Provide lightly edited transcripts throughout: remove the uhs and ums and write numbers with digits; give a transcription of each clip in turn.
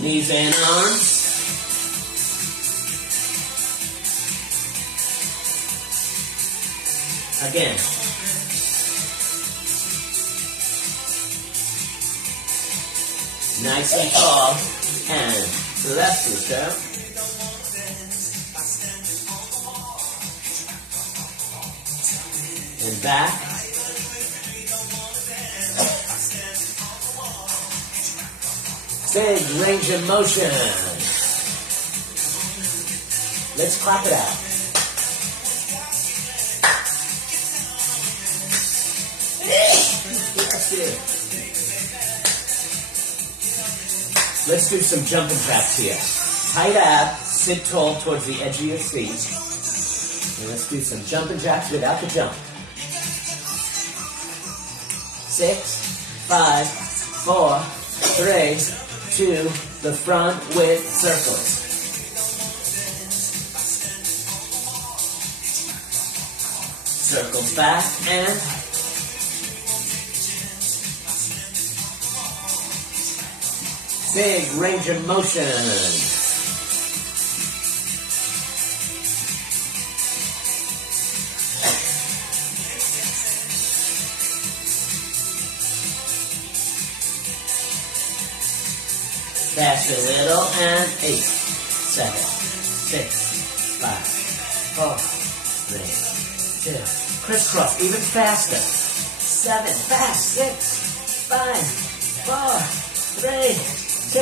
Knees and arms. Again. Nice and tall. And left glute. And back. Big range of motion. Let's clap it out. Let's do some jumping jacks here. Tight ab, sit tall towards the edge of your seat. And let's do some jumping jacks without the jump. 6, 5, 4, 3, 2, the front with circles. Circles back and big range of motion. Fast a little and 8, 7, 6, 5, 4, 3, 2. Crisscross, even faster. 7, fast, 6, 5, 4, 3, 2,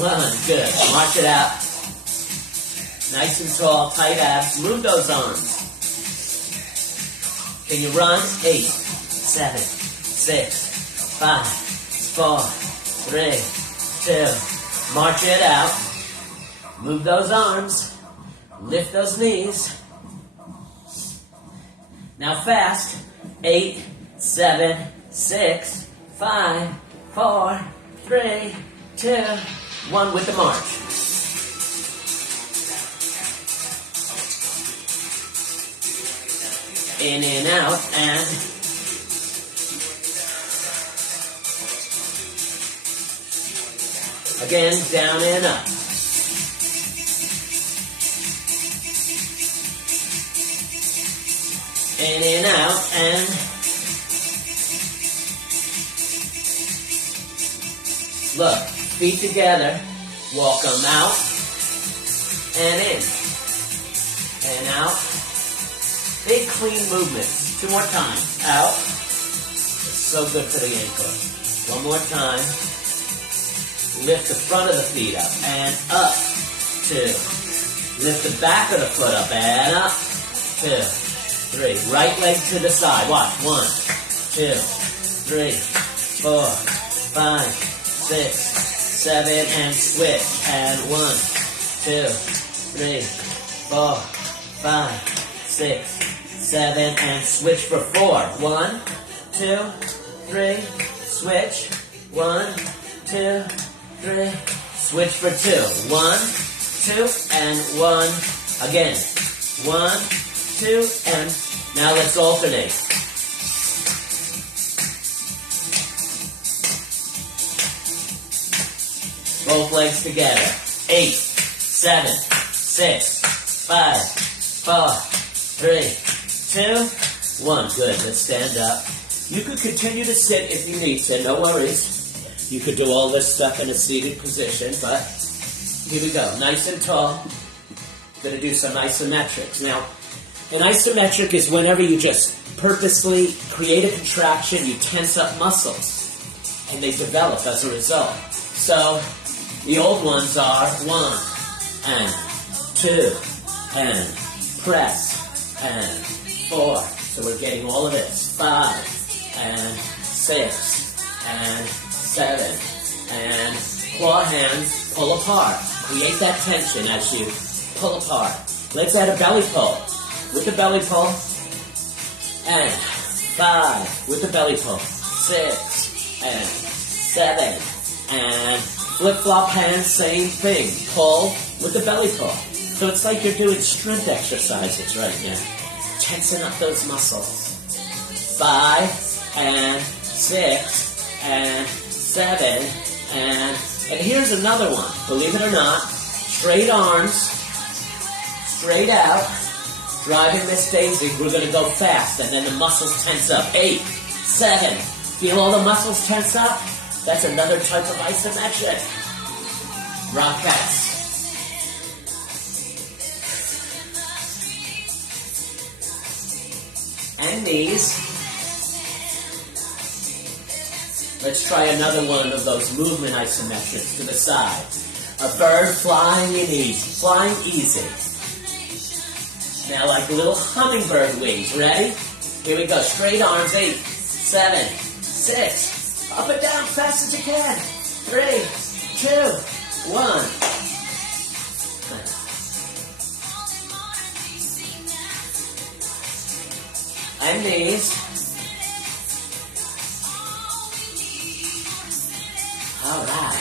1. Good. March it out. Nice and tall, tight abs. Move those arms. Can you run? 8, 7, 6, 5, 4, 3, 2. March it out. Move those arms. Lift those knees. Now fast. 8, 7, 6, 5, 4, 3, 2, 1 with the march. In and out and again, down and up. In and out and look, feet together, walk them out and in and out. Big clean movements. 2 more times. Out. It's so good for the ankle. 1 more time. Lift the front of the feet up and up. 2. Lift the back of the foot up and up. 2, 3. Right leg to the side. Watch. 1, 2, 3, 4, 5, 6, 7, and switch. And 1, 2, 3, 4, 5, 6, 7, and switch for 4. 1, 2, 3, switch. 1, 2, 3, switch for 2. 1, 2, and 1. Again. 1, 2, and now let's alternate. Both legs together. 8, 7, 6, 5, 4, 3, 2, 1. Good. Let's stand up. You could continue to sit if you need to. No worries. You could do all this stuff in a seated position, but here we go. Nice and tall. Going to do some isometrics. Now, an isometric is whenever you just purposely create a contraction, you tense up muscles, and they develop as a result. So, the old ones are 1, and 2, and press, and 4. So we're getting all of this. 5, and 6, and 7, and claw hands, pull apart. Create that tension as you pull apart. Let's add a belly pull. With the belly pull, and 5, with the belly pull, 6, and 7, and flip-flop hands, same thing. Pull with the belly pull. So it's like you're doing strength exercises right now. Tensing up those muscles. 5, and 6, and 7, and And here's another one. Believe it or not, straight arms, straight out, driving Miss Daisy. We're going to go fast, and then the muscles tense up. 8, 7. Feel all the muscles tense up? That's another type of isometric. Rockettes. And knees. Let's try another one of those movement isometrics to the side. A bird flying in easy. Flying easy. Now like little hummingbird wings. Ready? Here we go. Straight arms. 8, 7, 6. Up and down fast as you can. 3, 2, 1. And knees. All right.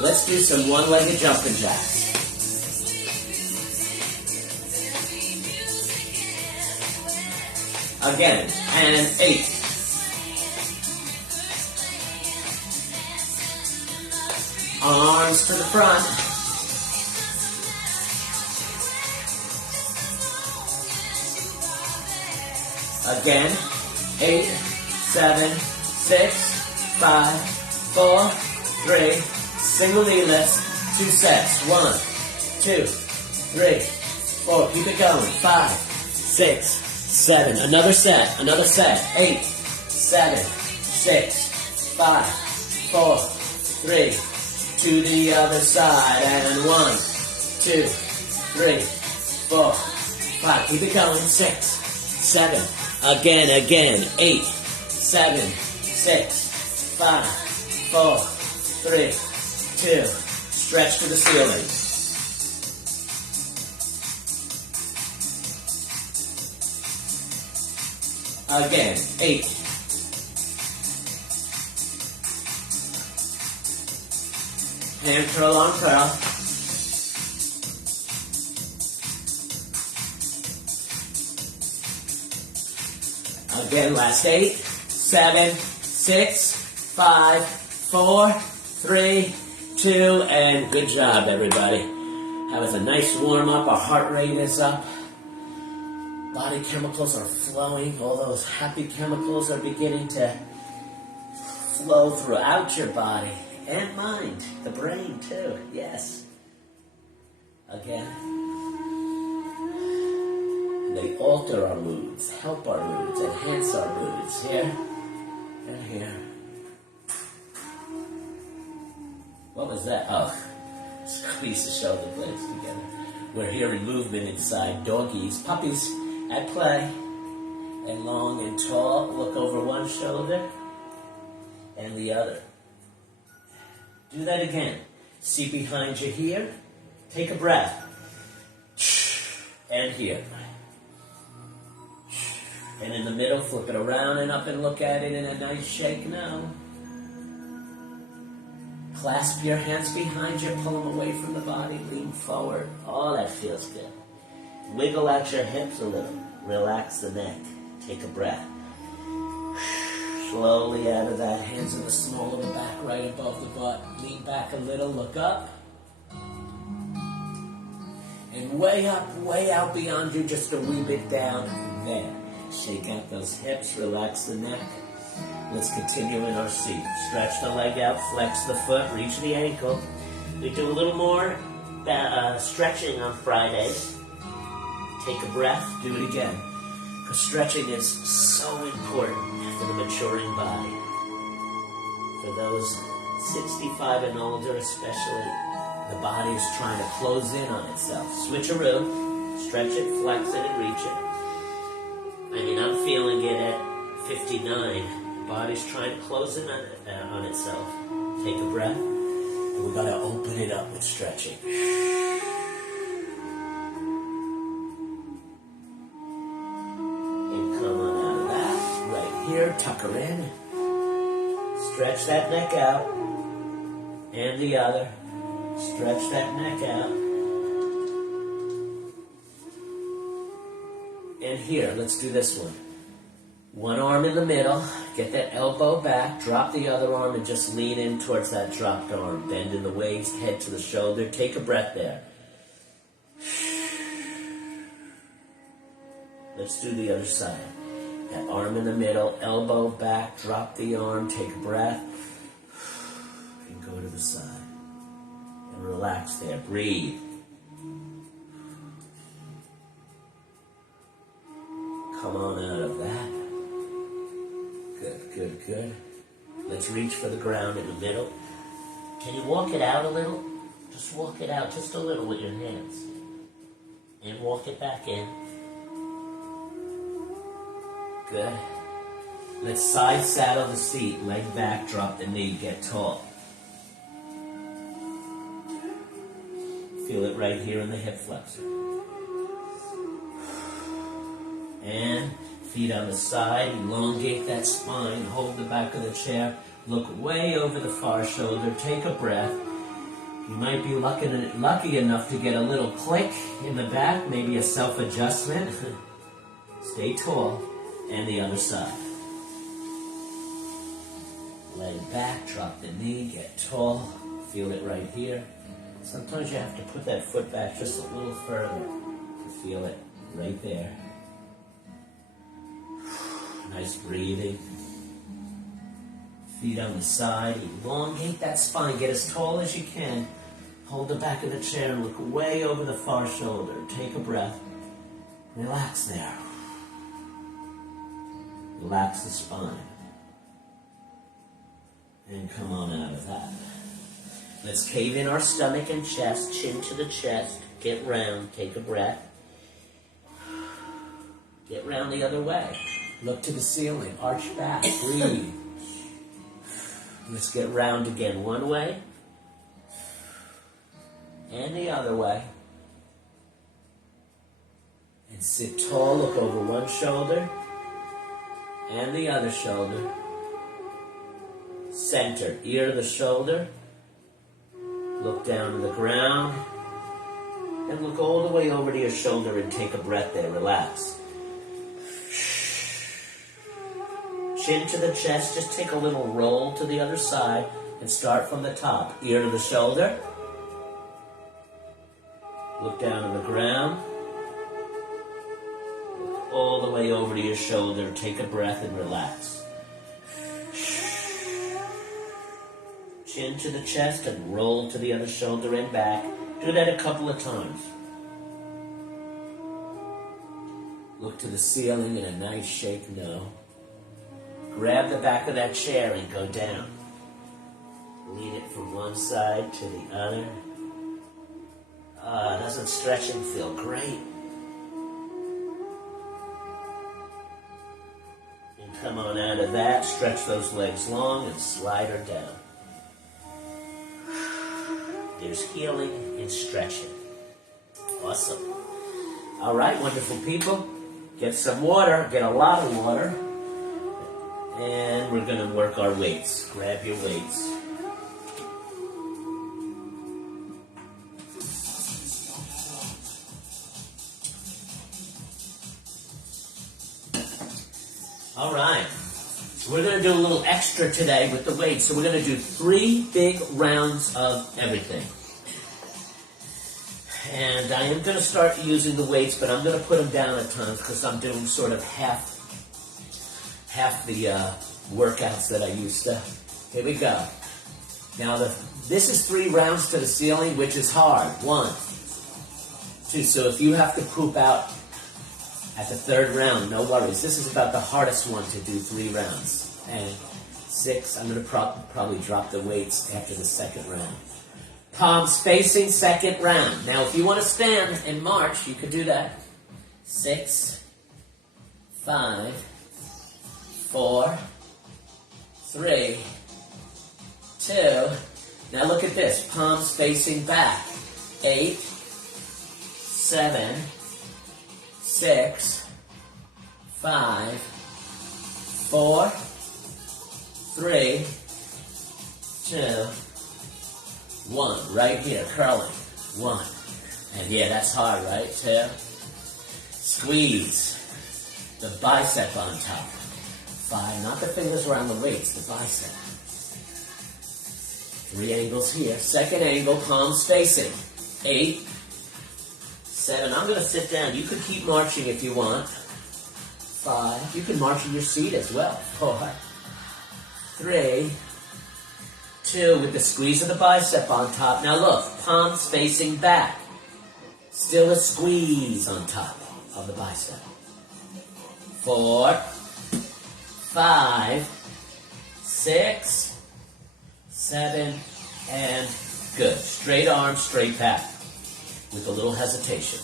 Let's do some one-legged jumping jacks. Again, and 8. Arms to the front. Again, 8, 7, 6, 5, 4, 3, single knee lifts, 2 sets. 1, 2, 3, 4. Keep it going. 5, 6, 7. Another set. 8, 7, 6, 5, 4, 3. To the other side. And 1, 2, 3, 4, 5. Keep it going. 6, 7. Again. 8, 7, 6, 5, 4, 3, 2. Stretch to the ceiling. Again. 8. Hand curl on curl. Again, last 8, 7, 6, 5, 4, 3, 2, and good job, everybody. That was a nice warm-up. Our heart rate is up. Body chemicals are flowing. All those happy chemicals are beginning to flow throughout your body and mind. The brain, too. Yes. Again. They alter our moods, help our moods, enhance our moods. Here and here. What was that? Oh, squeeze the shoulder blades together. We're hearing movement inside. Doggies, puppies at play. And long and tall. Look over one shoulder and the other. Do that again. See behind you here. Take a breath. And here. And in the middle, flip it around and up and look at it in a nice shake now. Clasp your hands behind you, pull them away from the body, lean forward. Oh, that feels good. Wiggle out your hips a little. Relax the neck. Take a breath. Slowly out of that, hands in the small of the back, right above the butt. Lean back a little, look up. And way out beyond you, just a wee bit down. There. Shake out those hips, relax the neck. Let's continue in our seat. Stretch the leg out, flex the foot, reach the ankle. We do a little more stretching on Fridays. Take a breath, do it again. Because stretching is so important for the maturing body. For those 65 and older especially, the body is trying to close in on itself. Switcheroo, stretch it, flex it, and reach it. I mean, I'm feeling it at 59. Body's trying to close in on itself. Take a breath. And we've got to open it up with stretching. And come on out of that. Right here, tuck her in. Stretch that neck out. And the other. Stretch that neck out. And here, let's do this one. One arm in the middle, get that elbow back, drop the other arm and just lean in towards that dropped arm. Bend in the waist, head to the shoulder. Take a breath there. Let's do the other side. That arm in the middle, elbow back, drop the arm, take a breath, and go to the side. And relax there, breathe. Come on out of that. Good, good, good. Let's reach for the ground in the middle. Can you walk it out a little? Just walk it out just a little with your hands. And walk it back in. Good. Let's side saddle the seat. Leg back, drop the knee, get tall. Feel it right here in the hip flexor. And feet on the side, elongate that spine, hold the back of the chair, look way over the far shoulder, take a breath. You might be lucky enough to get a little click in the back, maybe a self-adjustment. Stay tall, and the other side. Leg back, drop the knee, get tall, feel it right here. Sometimes you have to put that foot back just a little further to feel it right there. Nice breathing. Feet on the side. Elongate that spine. Get as tall as you can. Hold the back of the chair and look way over the far shoulder. Take a breath. Relax there. Relax the spine. And come on out of that. Let's cave in our stomach and chest. Chin to the chest. Get round. Take a breath. Get round the other way. Look to the ceiling, arch back, breathe. Let's get round again. One way, and the other way. And sit tall, look over one shoulder, and the other shoulder. Center, ear to the shoulder. Look down to the ground, and look all the way over to your shoulder and take a breath there, relax. Chin to the chest, just take a little roll to the other side and start from the top. Ear to the shoulder. Look down to the ground. Look all the way over to your shoulder. Take a breath and relax. Chin to the chest and roll to the other shoulder and back. Do that a couple of times. Look to the ceiling in a nice shake no. Grab the back of that chair and go down. Lean it from one side to the other. Doesn't stretching feel great? And come on out of that. Stretch those legs long and slide her down. There's healing in stretching. Awesome. All right, wonderful people. Get some water. Get a lot of water. And we're going to work our weights. Grab your weights. All right. So we're going to do a little extra today with the weights. So we're going to do 3 big rounds of everything. And I am going to start using the weights, but I'm going to put them down at times because I'm doing sort of half the workouts that I used to. Here we go. Now this is 3 rounds to the ceiling, which is hard. 1, 2. So if you have to poop out at the 3rd round, no worries. This is about the hardest one to do 3 rounds. And 6, I'm going to probably drop the weights after the 2nd round. Palms facing, 2nd round. Now if you want to stand and march, you could do that. 6, 5, 4, 3, 2. Now look at this. Palms facing back. 8, 7, 6, 5, 4, 3, 2, 1. Right here, curling. 1. And yeah, that's hard, right? 2. Squeeze the bicep on top. 5, not the fingers around the weights, the bicep. 3 angles here. Second angle, palms facing. 8, 7. I'm going to sit down. You can keep marching if you want. 5. You can march in your seat as well. 4, 3, 2, with the squeeze of the bicep on top. Now look, palms facing back. Still a squeeze on top of the bicep. 4, 5, 6, 7, and good. Straight arms, straight back, with a little hesitation.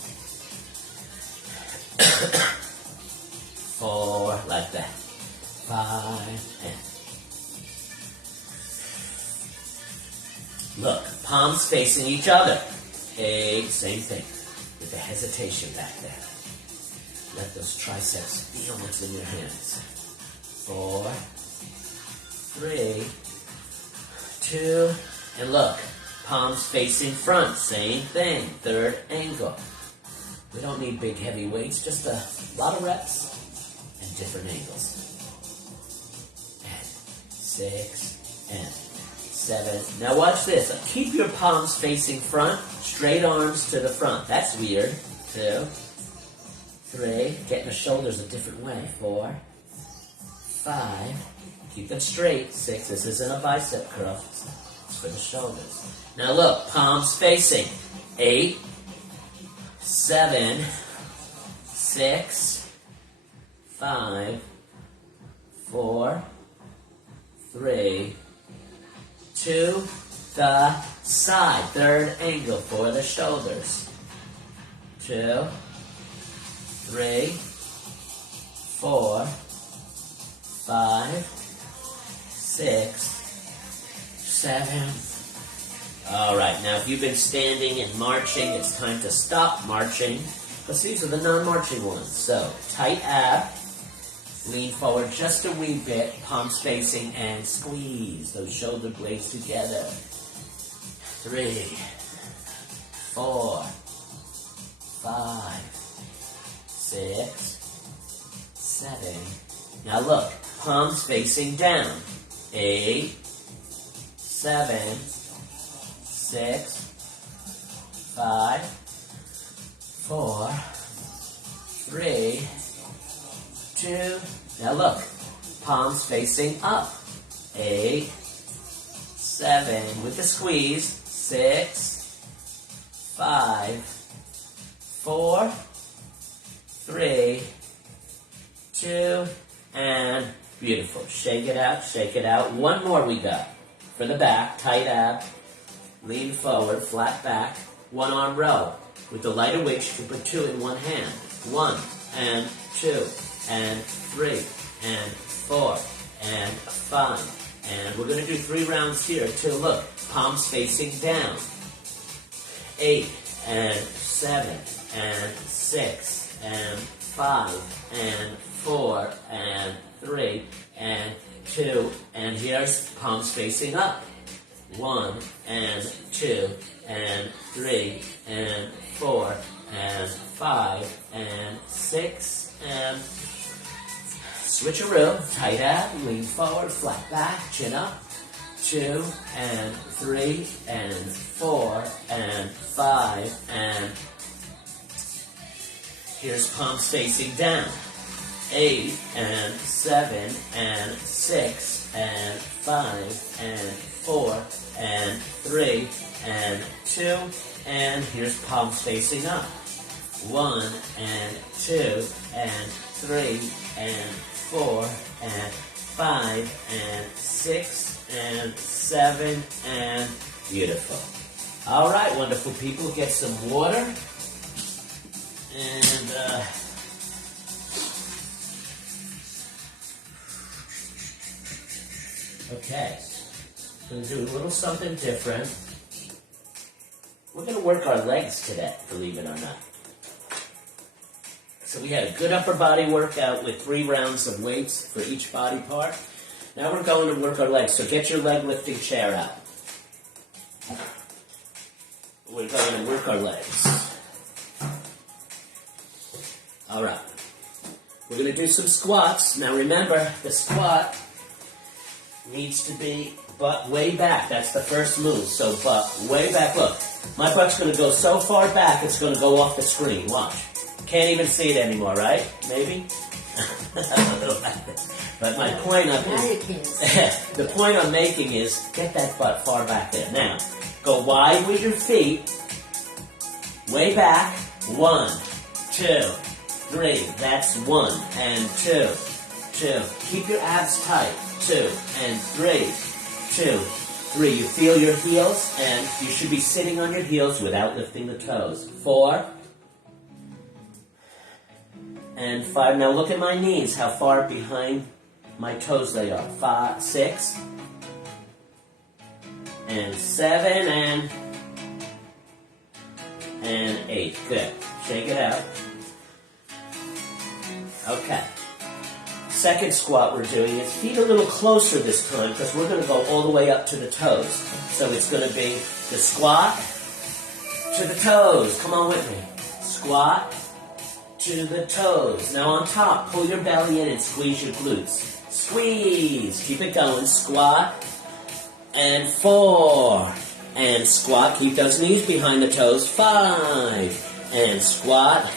4, like that. 5, and look, palms facing each other. 8, same thing, with the hesitation back there. Let those triceps feel what's in your hands. 4, 3, 2, and look, palms facing front, same thing, third angle. We don't need big heavy weights, just a lot of reps and different angles. And 6, and 7. Now watch this. Keep your palms facing front, straight arms to the front. That's weird. 2, 3, getting the shoulders a different way. 4, 5, keep them straight. 6, this isn't a bicep curl, it's for the shoulders. Now look, palms facing. 8, 7, 6, 5, 4, 3, 2, the side. Third angle for the shoulders. 2, 3, 4, 5, 6, 7. All right, now if you've been standing and marching, it's time to stop marching, because these are the non-marching ones. So, tight ab, lean forward just a wee bit, palms facing, and squeeze those shoulder blades together. 3, 4, 5, 6, 7. Now look, palms facing down. 8, 7, 6, 5, 4, 3, 2. Now look, palms facing up. 8, 7, with the squeeze. 6, 5, 4, 3, 2, and beautiful. Shake it out, shake it out. One more we got. For the back, tight ab, lean forward, flat back, one arm row. With the lighter weights, you can put 2 in one hand. 1, and 2, and 3, and 4, and 5. And we're going to do 3 rounds here too. Look, palms facing down. 8, and 7, and 6, and 5, and 4, and 3, and 2, and here's palms facing up. 1, and 2, and 3, and 4, and 5, and 6, and switcheroo, tight ab, lean forward, flat back, chin up. 2, and 3, and 4, and 5, and here's palms facing down. 8, and 7, and 6, and 5, and 4, and 3, and 2, and here's palms facing up. 1, and 2, and 3, and 4, and 5, and 6, and 7, and beautiful. All right, wonderful people, get some water. And okay, we're going to do a little something different. We're going to work our legs today, believe it or not. So we had a good upper body workout with 3 rounds of weights for each body part. Now we're going to work our legs. So get your leg lifting chair out. We're going to work our legs. All right. We're going to do some squats. Now remember, the squat needs to be butt way back. That's the first move. So butt way back. Look, my butt's going to go so far back, it's going to go off the screen. Watch. Can't even see it anymore, right? Maybe? A little back there. But my point of the point I'm making is get that butt far back there. Now, go wide with your feet. Way back. 1, 2, 3. That's 1 and 2. 2. Keep your abs tight. 2 and 3. 2, 3. You feel your heels, and you should be sitting on your heels without lifting the toes. 4 and 5. Now look at my knees, how far behind my toes they are. 5, 6 and 7 and 8. Good. Shake it out. Okay. Second squat we're doing is feet a little closer this time because we're going to go all the way up to the toes. So it's going to be the squat to the toes. Come on with me. Squat to the toes. Now on top, pull your belly in and squeeze your glutes. Squeeze. Keep it going. Squat and 4 and squat. Keep those knees behind the toes. 5 and squat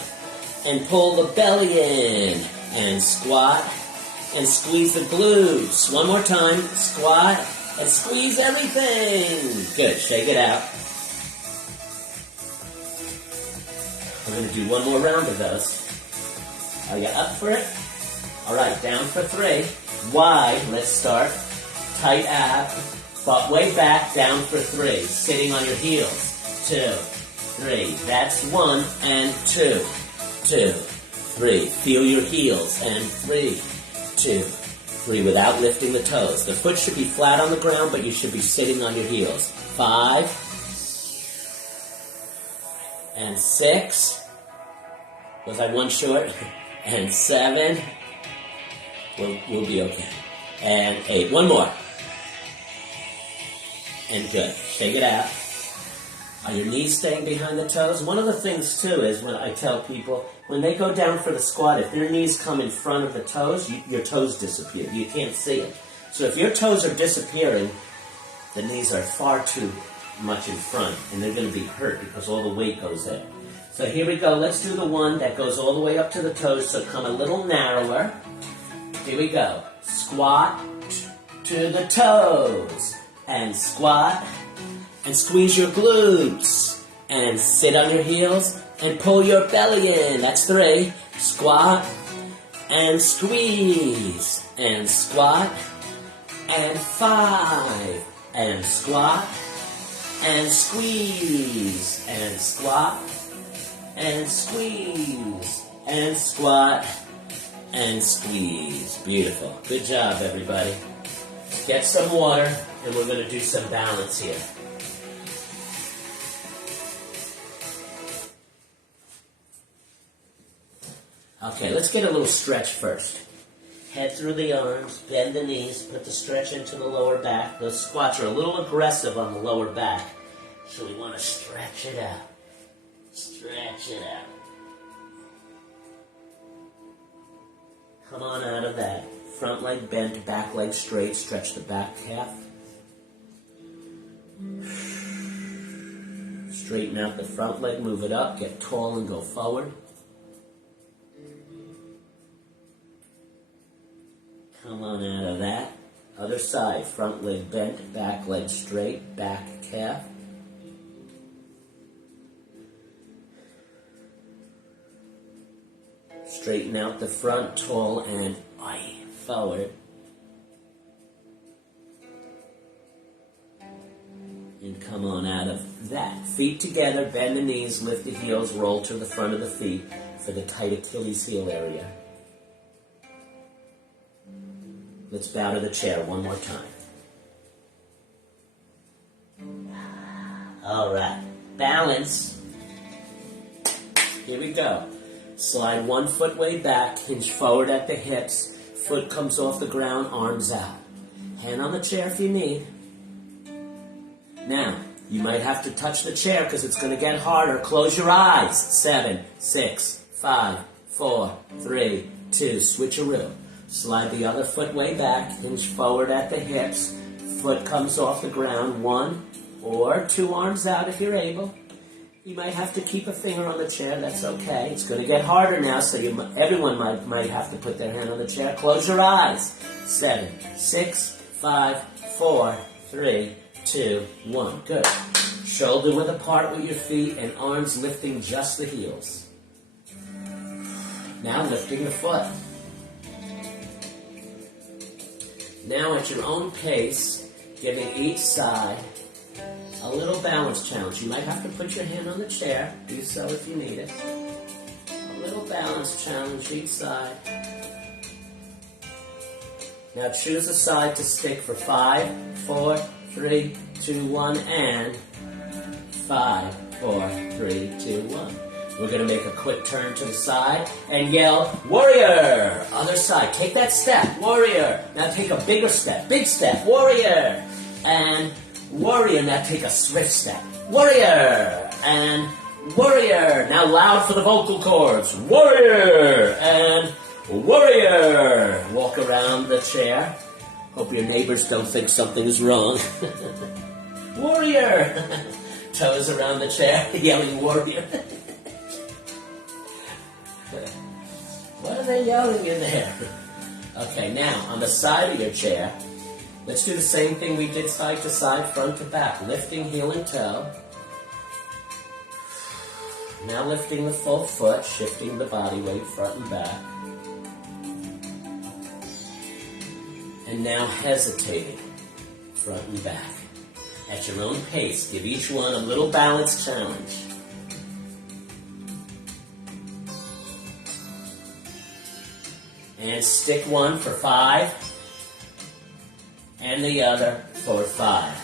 and pull the belly in and squat and squeeze the glutes. One more time. Squat and squeeze everything. Good. Shake it out. We're going to do one more round of those. Are you up for it? All right. Down for 3. Wide. Let's start. Tight ab. Butt way back. Down for 3. Sitting on your heels. 2, 3. That's 1 and 2. 2, 3. Feel your heels. And 3, 2, 3. Without lifting the toes. The foot should be flat on the ground, but you should be sitting on your heels. 5 and 6. Was I one short? And 7. We'll be okay. And 8. One more. And good. Shake it out. Are your knees staying behind the toes? One of the things, too, is when I tell people, when they go down for the squat, if their knees come in front of the toes, your toes disappear. You can't see it. So if your toes are disappearing, the knees are far too much in front, and they're going to be hurt because all the weight goes in. So here we go. Let's do the one that goes all the way up to the toes, so come a little narrower. Here we go. Squat to the toes, and squat, and squeeze your glutes, and sit on your heels, and pull your belly in. That's 3. Squat, and squeeze, and squat, and 5, and squat, and squeeze, and squat, and squeeze, and squat, and squeeze. Beautiful. Good job, everybody. Get some water, and we're going to do some balance here. Okay, let's get a little stretch first. Head through the arms, bend the knees, put the stretch into the lower back. Those squats are a little aggressive on the lower back, so we want to stretch it out. Stretch it out. Come on out of that. Front leg bent, back leg straight. Stretch the back calf. Straighten out the front leg, move it up, get tall and go forward. Come on out of that. Other side, front leg bent, back leg straight, back calf. Straighten out the front, tall and forward. And come on out of that. Feet together, bend the knees, lift the heels, roll to the front of the feet for the tight Achilles heel area. Let's bow to the chair one more time. All right. Balance. Here we go. Slide one foot way back, hinge forward at the hips. Foot comes off the ground, arms out. Hand on the chair if you need. Now, you might have to touch the chair because it's going to get harder. Close your eyes. 7, 6, 5, 4, 3, 2, switcheroo. Slide the other foot way back, hinge forward at the hips. Foot comes off the ground, 1 or 2 arms out if you're able. You might have to keep a finger on the chair, that's okay. It's going to get harder now, so everyone might have to put their hand on the chair. Close your eyes. 7, 6, 5, 4, 3, 2, 1. Good. Shoulder width apart with your feet and arms lifting just the heels. Now lifting the foot. Now at your own pace, giving each side a little balance challenge. You might have to put your hand on the chair. Do so if you need it. A little balance challenge each side. Now choose a side to stick for 5, 4, 3, 2, 1, and 5, 4, 3, 2, 1. We're going to make a quick turn to the side and yell, warrior! Other side. Take that step, warrior. Now take a bigger step, big step, warrior. And warrior. Now take a swift step, warrior. And warrior. Now loud for the vocal cords, warrior. And warrior. Walk around the chair. Hope your neighbors don't think something is wrong. Warrior. Toes around the chair, yelling warrior. What are they yelling in there? Okay, now, on the side of your chair, let's do the same thing we did side to side, front to back. Lifting heel and toe. Now lifting the full foot, shifting the body weight front and back. And now hesitating, front and back. At your own pace, give each one a little balance challenge. And stick one for 5, and the other for 5.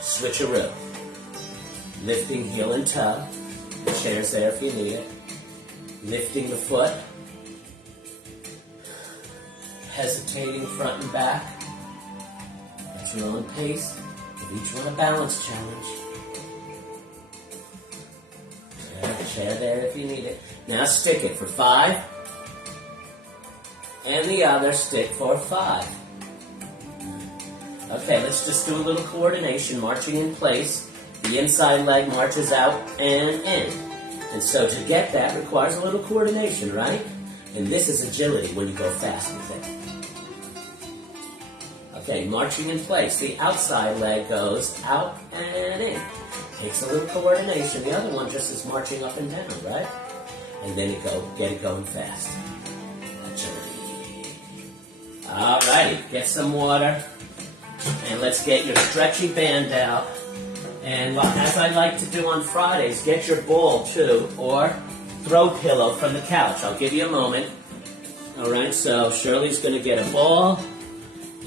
Switcheroo. Lifting heel and toe. The chair's there if you need it. Lifting the foot. Hesitating front and back. At your own pace. Give each one a balance challenge. Chair there if you need it. Now stick it for 5. And the other stick for 5. Okay, let's just do a little coordination, marching in place. The inside leg marches out and in. And so to get that requires a little coordination, right? And this is agility when you go fast with it. Okay, marching in place. The outside leg goes out and in. Takes a little coordination. The other one just is marching up and down, right? And then get it going fast. Agility. Alrighty, get some water. And let's get your stretchy band out. And as I like to do on Fridays, get your ball too, or throw pillow from the couch. I'll give you a moment. Alright, so Shirley's going to get a ball,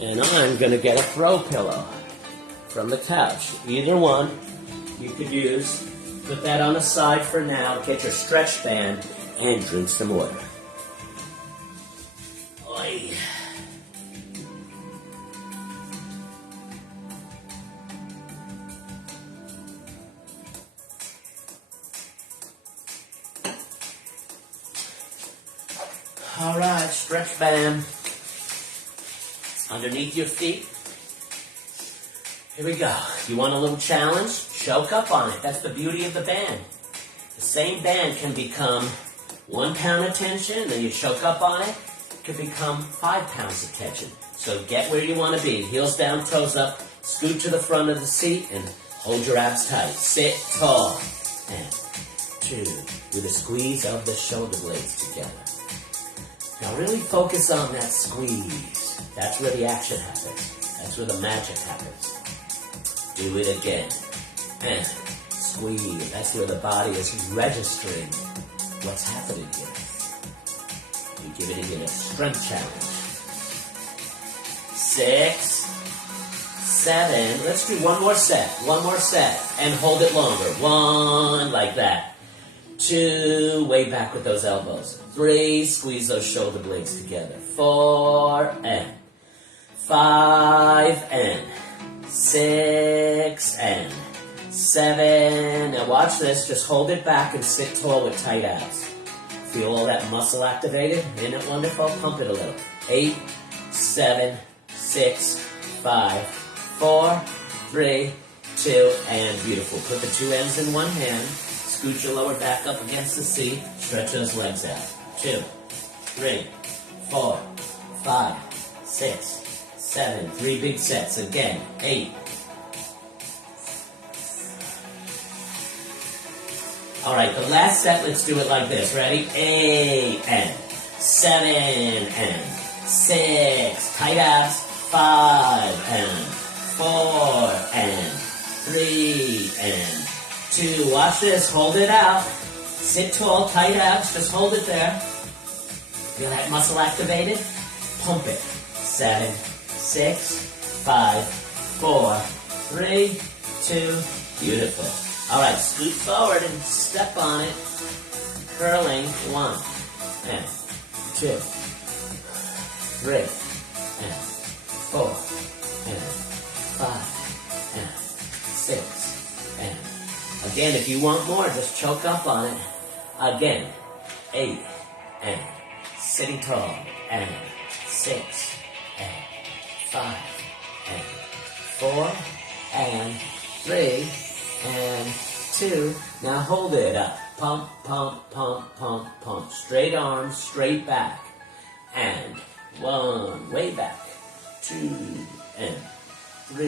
and I'm going to get a throw pillow from the couch. Either one you could use. Put that on the side for now. Get your stretch band and drink some water. Oy. All right, stretch band underneath your feet. Here we go. You want a little challenge? Choke up on it. That's the beauty of the band. The same band can become 1 pound of tension, then you choke up on it. It can become 5 pounds of tension. So get where you want to be. Heels down, toes up. Scoot to the front of the seat and hold your abs tight. Sit tall. And 2. With a squeeze of the shoulder blades together. Now really focus on that squeeze. That's where the action happens. That's where the magic happens. Do it again. And squeeze. That's where the body is registering what's happening here. You're giving it a strength challenge. 6, 7. Let's do one more set. One more set. And hold it longer. 1, like that. 2, way back with those elbows. 3, squeeze those shoulder blades together. 4, and 5, and 6, and 7. Now watch this. Just hold it back and sit tall with tight abs. Feel all that muscle activated? Isn't it wonderful? Pump it a little. 8, 7, 6, 5, 4, 3, 2, and beautiful. Put the two ends in one hand. Scoot your lower back up against the seat. Stretch those legs out. 2, 3, 4, 5, 6, 7. 3 big sets. Again. 8. All right, the last set, let's do it like this. Ready? 8 and 7 and 6. Tight abs. 5 and 4 and 3 and 2. Watch this. Hold it out. Sit tall. Tight abs. Just hold it there. Feel that muscle activated? Pump it. 7, 6, 5, 4, 3, 2. Beautiful. All right, scoot forward and step on it. Curling. 1 and 2, 3 and 4 and 5 and 6 and again, if you want more, just choke up on it. Again. 8 and sitting tall and 6 and 5 and 4 and 3 and 2. Now hold it up. Pump, pump, pump, pump, pump. Straight arms, straight back. And 1, way back. 2 and 3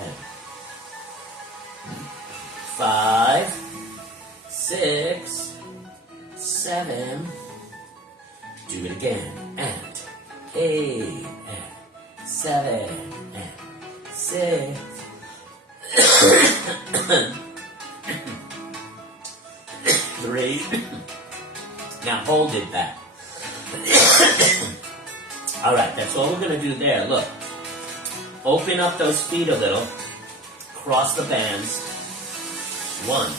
and 5, 6, 7. Do it again. And 8 and 7 and 6. 3. Now hold it back. All right, that's all we're going to do there. Look. Open up those feet a little. Cross the bands. 1,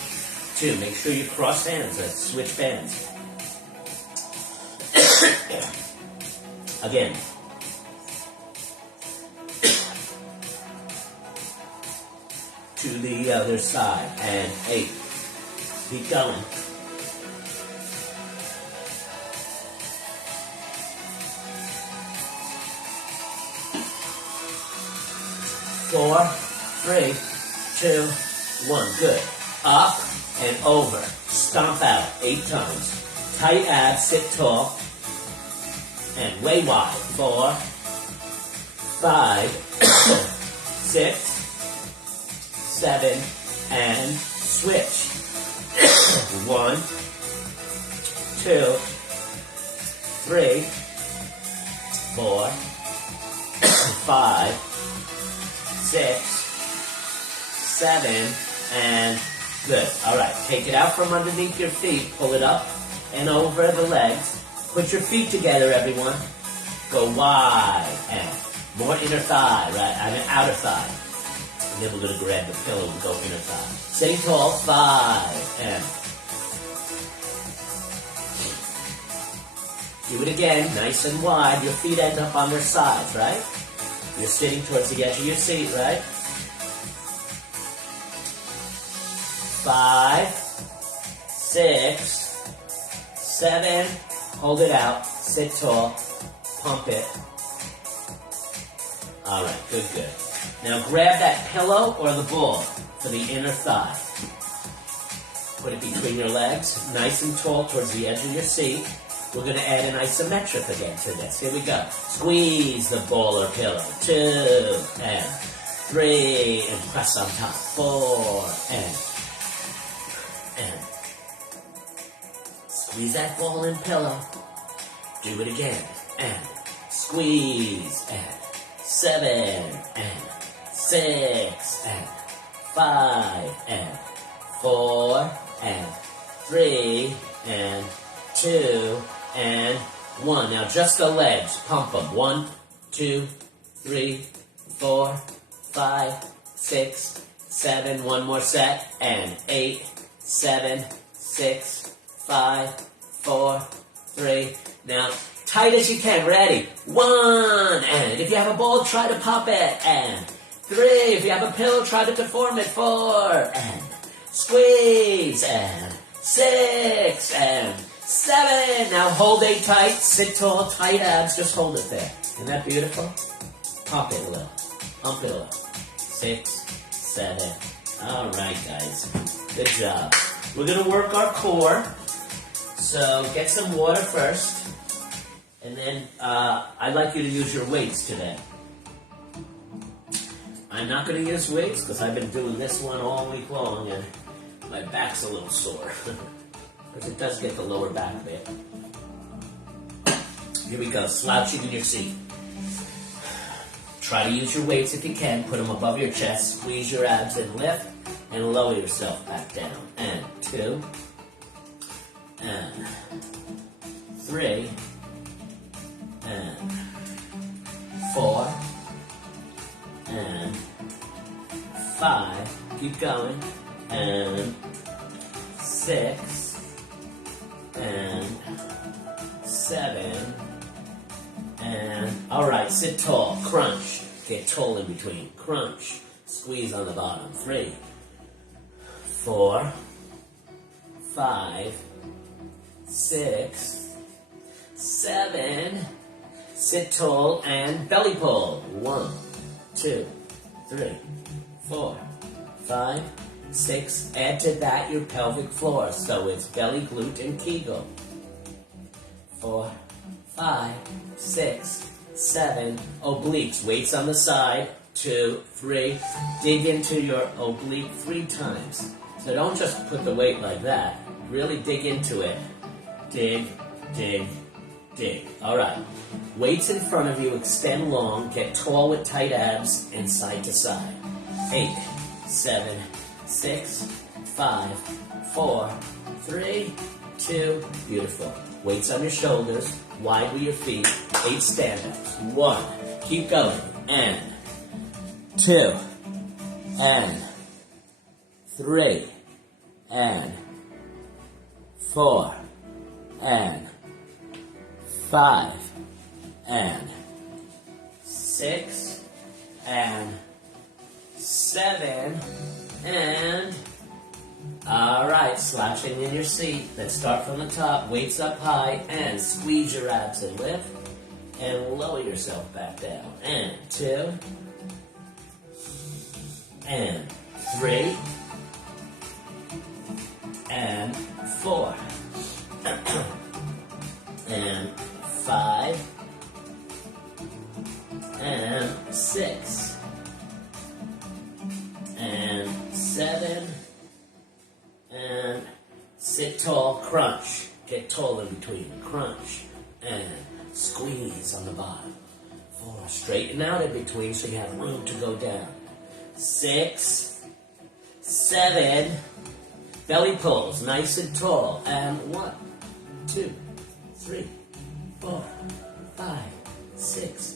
2. Make sure you cross hands. Let's switch bands. Again. To the other side. And 8. Keep going. 4, 3, 2, 1. Good. Up and over. Stomp out 8 times. Tight abs, sit tall. And way wide. 4, 5, 6, 7, and switch. 1, 2, 3, 4, 5, 6, 7, and good. All right, take it out from underneath your feet. Pull it up and over the legs. Put your feet together, everyone. Go wide and more inner thigh, right? I mean outer thigh. And then we're going to grab the pillow and go inner thigh. Sitting tall, 5 and do it again, nice and wide. Your feet end up on their sides, right? You're sitting towards the edge of your seat, right? 5, 6, 7. Hold it out. Sit tall. Pump it. All right, good, good. Now grab that pillow or the ball for the inner thigh. Put it between your legs, nice and tall towards the edge of your seat. We're going to add an isometric again to this. Here we go. Squeeze the ball or pillow. 2 and 3 and press on top. 4 and squeeze that ball and pillow. Do it again. And squeeze. And 7 and 6 and 5 and 4 and 3 and 2 and 1. Now just the legs. Pump them. 1, 2, 3, 4, 5, 6, 7. One more set. And 8, 7, 6, 5, 4, 3. Now tight as you can. Ready? 1. And if you have a ball, try to pop it. And 3. If you have a pillow, try to deform it. 4. And squeeze. And 6. And 7. Now hold it tight. Sit tall, tight abs. Just hold it there. Isn't that beautiful? Pump it a little. Pump it a little. 6, 7. All right, guys. Good job. We're going to work our core. So get some water first. And then I'd like you to use your weights today. I'm not going to use weights because I've been doing this one all week long and my back's a little sore. Because it does get the lower back bit. Here we go, slouching in your seat. Try to use your weights if you can. Put them above your chest. Squeeze your abs and lift. And lower yourself back down. And 2. And 3. And 4. And 5. Keep going. And 6. And 7. And, all right, sit tall. Crunch. Get tall in between. Crunch. Squeeze on the bottom. 3. 4. 5. 6. 7. Sit tall and belly pull. 1, 2, 3, 4, 5, 6. Add to that your pelvic floor. So it's belly, glute, and Kegel. 4, 5, 6, 7. Obliques. Weights on the side. 2, 3. Dig into your oblique 3 times. So don't just put the weight like that. Really dig into it. Dig, dig, dig. All right. Weights in front of you. Extend long. Get tall with tight abs and side to side. 8, 7, 6, 5, 4, 3, 2. Beautiful. Weights on your shoulders. Wide with your feet. 8 stand-ups. 1. Keep going. And 2. And 3. And 4. And 5. And 6. And 7. And all right, slouching in your seat. Let's start from the top. Weights up high and squeeze your abs and lift and lower yourself back down. And 2. And 3. And 4. And 5. And 6. And 7. And sit tall, crunch. Get tall in between. Crunch. And squeeze on the bottom. 4. Straighten out in between so you have room to go down. 6. 7. Belly pulls, nice and tall. And 1, 2, 3, 4, 5, 6.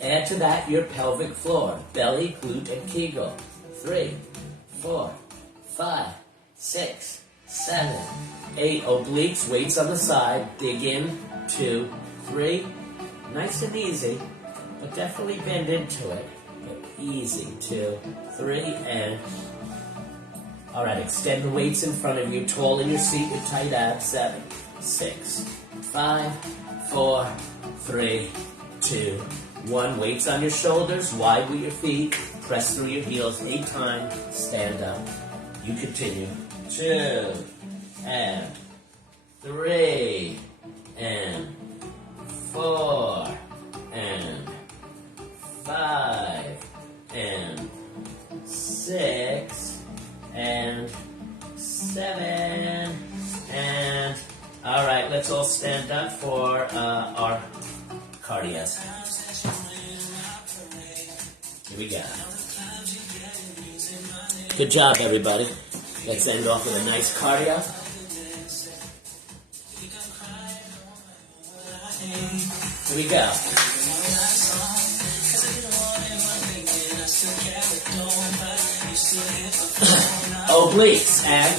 Add to that your pelvic floor. Belly, glute, and Kegel. 3, 4, 5, 6, 7, 8. Obliques, weights on the side. Dig in. 2, 3. Nice and easy, but definitely bend into it. But easy. 2, 3, and all right, extend the weights in front of you, tall in your seat with tight abs. 7, 6, 5, 4, 3, 2, 1. Weights on your shoulders, wide with your feet. Press through your heels 8 times. Stand up. You continue. 2, and 3, and 4, and 5, and 6, and 7, and all right, let's all stand up for our cardios. Here we go. Good job, everybody. Let's end off with a nice cardio. Here we go. Obliques and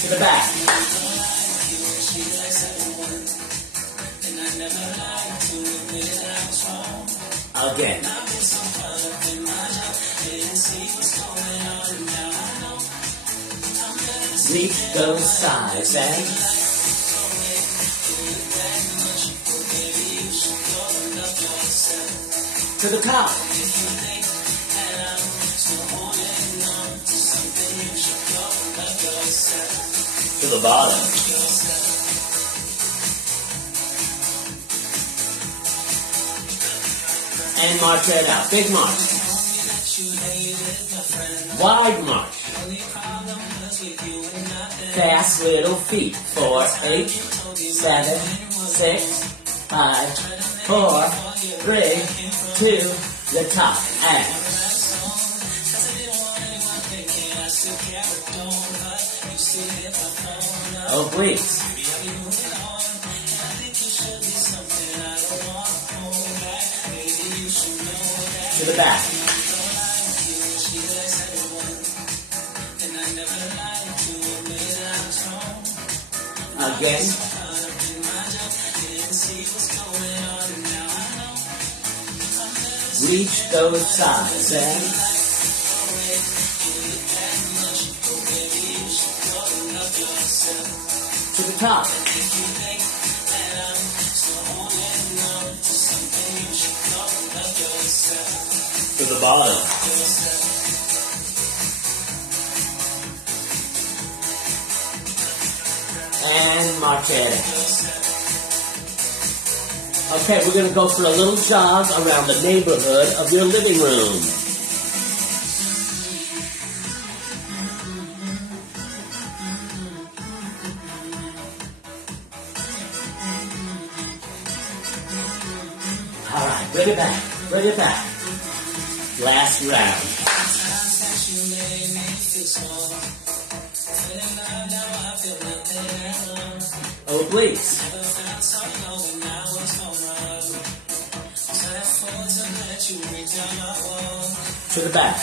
to the back. Again. Reach those sides and to the top. To the bottom. And march it out. Big march. Wide march. Fast little feet. 4, 8, 7, 6, 5, 4, 3, 2, the top. And obliques. To the back. Again. Reach those sides and to the top. To the bottom. And march it out. Okay, we're going to go for a little jog around the neighborhood of your living room. All right, bring it back, bring it back. Last round. Obliques. To the back.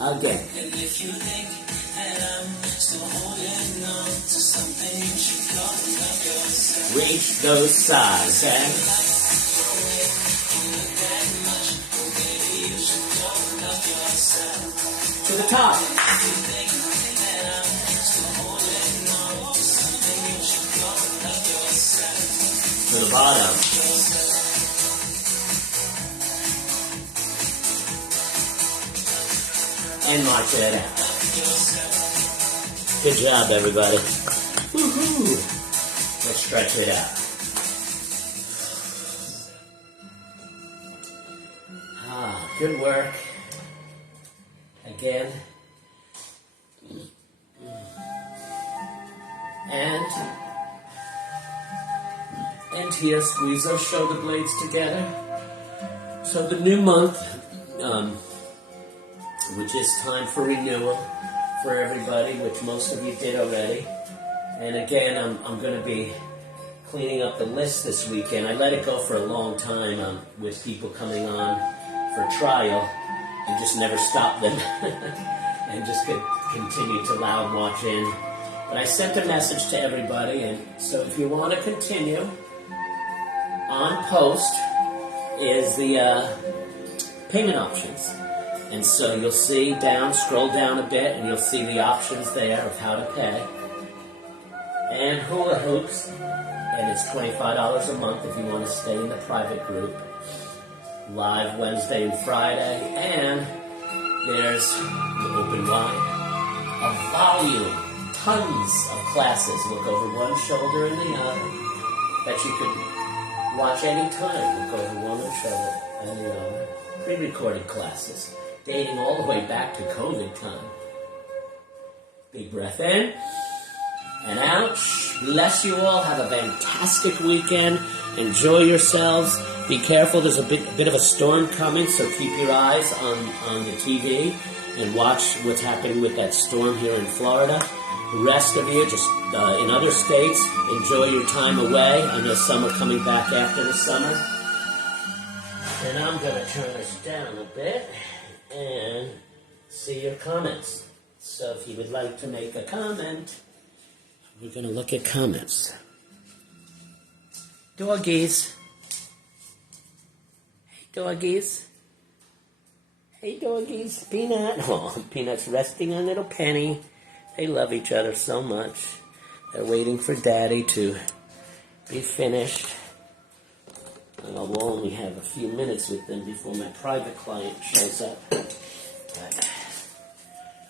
Again. Reach those sides and to the top. To the bottom. And march it out. Good job, everybody. Woohoo! Let's stretch it out. Good work. Again. And here, squeeze those shoulder blades together. So the new month, which is time for renewal for everybody, which most of you did already. And again, I'm going to be cleaning up the list this weekend. I let it go for a long time with people coming on for trial and just never stopped them and just could continue to loud watch in. But I sent a message to everybody, and so if you want to continue, on post is the payment options. And so you'll see scroll down a bit, and you'll see the options there of how to pay. And hula hoops, and it's $25 a month if you want to stay in the private group. Live Wednesday and Friday, and there's the open wide, a volume, tons of classes. Look over one shoulder and the other that you could watch any time. Look over one shoulder and the other. Pre-recorded classes dating all the way back to COVID time. Big breath in and out. Bless you all. Have a fantastic weekend. Enjoy yourselves. Be careful. There's a bit of a storm coming, so keep your eyes on the TV and watch what's happening with that storm here in Florida. The rest of you, just in other states, enjoy your time away. I know some are coming back after the summer. And I'm going to turn this down a bit and see your comments. So if you would like to make a comment, we're going to look at comments. Doggies. Hey, doggies. Hey, doggies. Peanut. Oh, Peanut's resting on little Penny. They love each other so much. They're waiting for Daddy to be finished. And I will only have a few minutes with them before my private client shows up. But,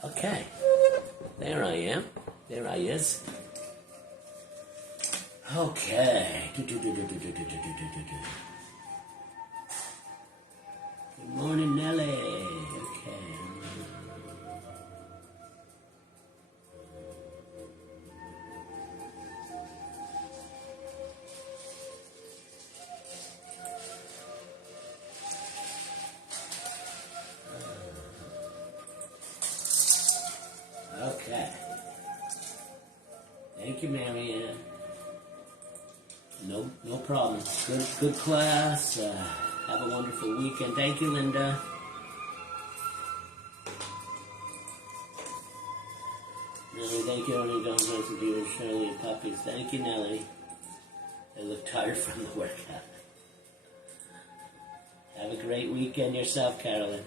okay. There I am. There I is. Okay. Good morning, Nelly. Okay. Okay. Thank you, Marianne. No problem. Good class. Have a wonderful weekend. Thank you, Linda. Nellie, thank you, Ernie, Don Johnson, Peter, Shirley, and puppies. Thank you, Nellie. They look tired from the workout. Have a great weekend yourself, Carolyn.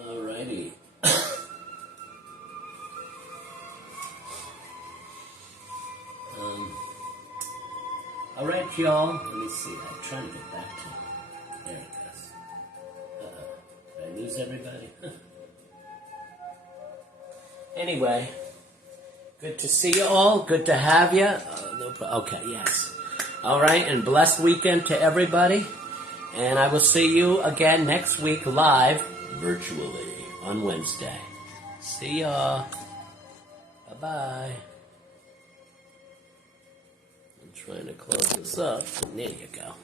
Alrighty. Alright, y'all. Let me see. I'm trying to get back to... There it goes. Uh-oh. Did I lose everybody? Anyway. Good to see you all. Good to have you. Okay, yes. Alright, and blessed weekend to everybody. And I will see you again next week live, virtually, on Wednesday. See y'all. Bye-bye. I'm trying to close this up. There you go.